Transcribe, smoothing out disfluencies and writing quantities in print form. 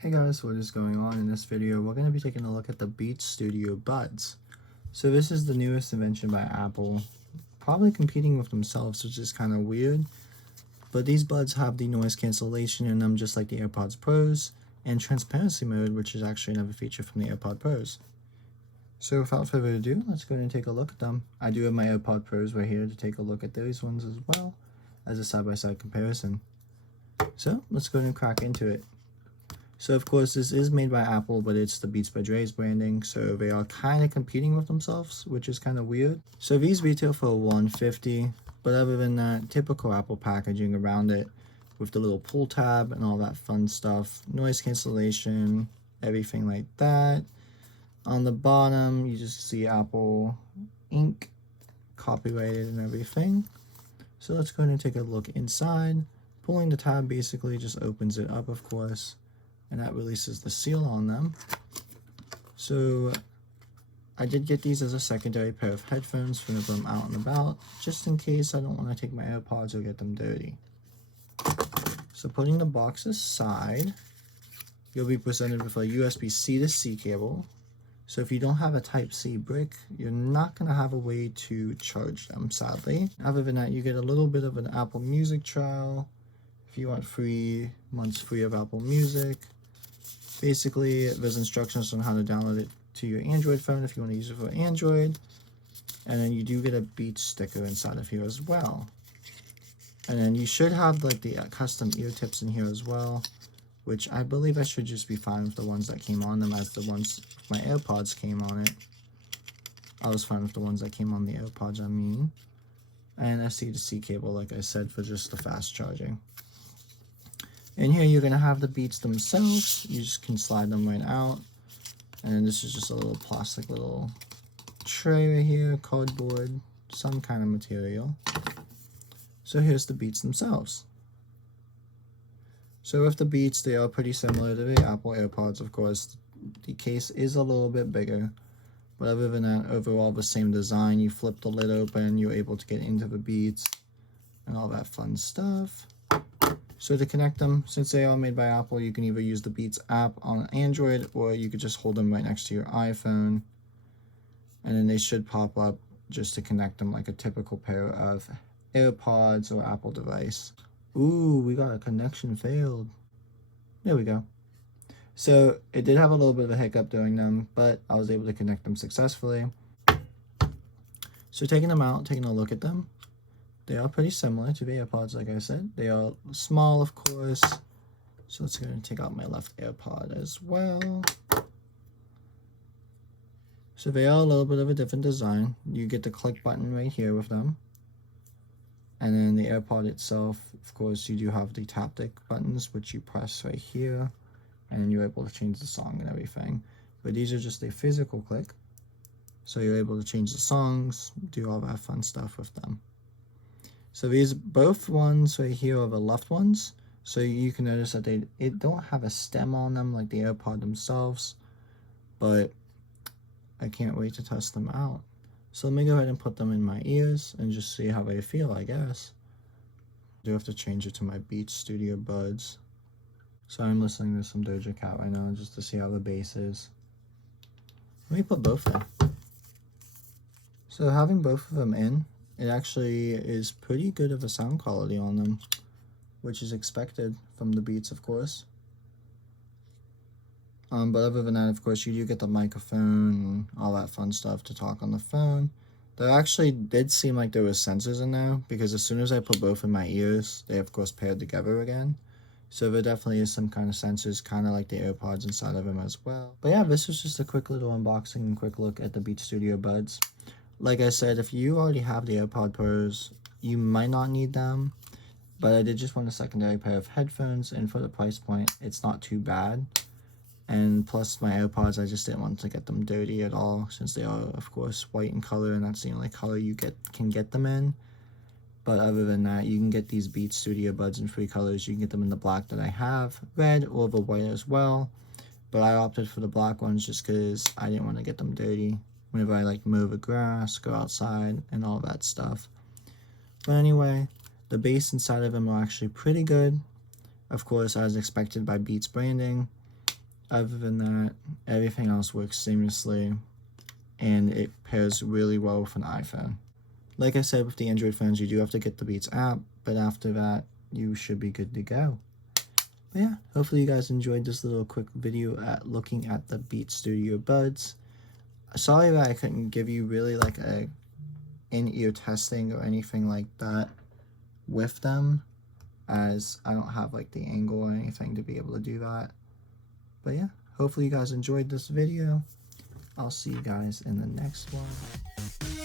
Hey guys, what is going on? In this video, we're going to be taking a look at the Beats Studio Buds. So this is the newest invention by Apple, probably competing with themselves, which is kind of weird. But these buds have the noise cancellation in them just like the AirPods Pros, and transparency mode, which is actually another feature from the AirPod Pros. So without further ado, let's go ahead and take a look at them. I do have my AirPod Pros right here to take a look at those ones as well as a side-by-side comparison. So let's go ahead and crack into it. So of course this is made by Apple, but it's the Beats by Dre's branding, so they are kind of competing with themselves, which is kind of weird. So these retail for $150, but other than that, typical Apple packaging around it with the little pull tab and all that fun stuff, noise cancellation, everything like that. On the bottom, you just see Apple ink, copyrighted and everything. So let's go ahead and take a look inside. Pulling the tab basically just opens it up, of course, and that releases the seal on them. So I did get these as a secondary pair of headphones whenever I'm out and about, just in case I don't want to take my AirPods or get them dirty. So putting the box aside, you'll be presented with a USB-C to C cable. So if you don't have a Type-C brick, you're not going to have a way to charge them, sadly. Other than that, you get a little bit of an Apple Music trial if you want 3 months free of Apple Music. Basically, there's instructions on how to download it to your Android phone if you want to use it for Android. And then you do get a Beats sticker inside of here as well. And then you should have like the custom ear tips in here as well, which I believe I should just be fine with the ones that came on them, as the ones my AirPods came on it. I was fine with the ones that came on the AirPods, I mean. And a C to C cable, like I said, for just the fast charging. In here, you're going to have the Beats themselves. You just can slide them right out. And this is just a little plastic little tray right here, cardboard, some kind of material. So here's the Beats themselves. So with the Beats, they are pretty similar to the Apple AirPods, of course. The case is a little bit bigger, but other than that, overall the same design. You flip the lid open, you're able to get into the Beats and all that fun stuff. So to connect them, since they are made by Apple, you can either use the Beats app on Android, or you could just hold them right next to your iPhone, and then they should pop up just to connect them like a typical pair of AirPods or Apple device. Ooh, we got a connection failed. There we go. So it did have a little bit of a hiccup doing them, but I was able to connect them successfully. So taking them out, taking a look at them, they are pretty similar to the AirPods, like I said. They are small, of course. So let's go and take out my left AirPod as well. So they are a little bit of a different design. You get the click button right here with them. And then the AirPod itself, of course, you do have the taptic buttons, which you press right here. And then you're able to change the song and everything. But these are just a physical click. So you're able to change the songs, do all that fun stuff with them. So these both ones right here are the left ones. So you can notice that they don't have a stem on them like the AirPod themselves. But I can't wait to test them out. So let me go ahead and put them in my ears and just see how they feel, I guess. I do have to change it to my Beats Studio Buds. So I'm listening to some Doja Cat right now just to see how the bass is. Let me put both in. So having both of them in, it actually is pretty good of a sound quality on them, which is expected from the Beats, of course. But other than that, of course, you do get the microphone and all that fun stuff to talk on the phone. There actually did seem like there was sensors in there, because as soon as I put both in my ears, they of course paired together again. So there definitely is some kind of sensors, kind of like the AirPods inside of them as well. But yeah, this was just a quick little unboxing and quick look at the Beats Studio Buds. Like I said, if you already have the AirPod Pros, you might not need them. But I did just want a secondary pair of headphones, and for the price point, it's not too bad. And plus my AirPods, I just didn't want to get them dirty at all, since they are, of course, white in color, and that's the only color you can get them in. But other than that, you can get these Beats Studio Buds in 3 colors. You can get them in the black that I have, red, or the white as well. But I opted for the black ones just because I didn't want to get them dirty whenever I like mow the grass, go outside, and all that stuff. But anyway, the bass inside of them are actually pretty good. Of course, as expected by Beats branding. Other than that, everything else works seamlessly, and it pairs really well with an iPhone. Like I said, with the Android phones, you do have to get the Beats app, but after that, you should be good to go. But yeah, hopefully you guys enjoyed this little quick video at looking at the Beats Studio Buds. Sorry that I couldn't give you really like a in-ear testing or anything like that with them, as I don't have like the angle or anything to be able to do that. But yeah, hopefully you guys enjoyed this video. I'll see you guys in the next one.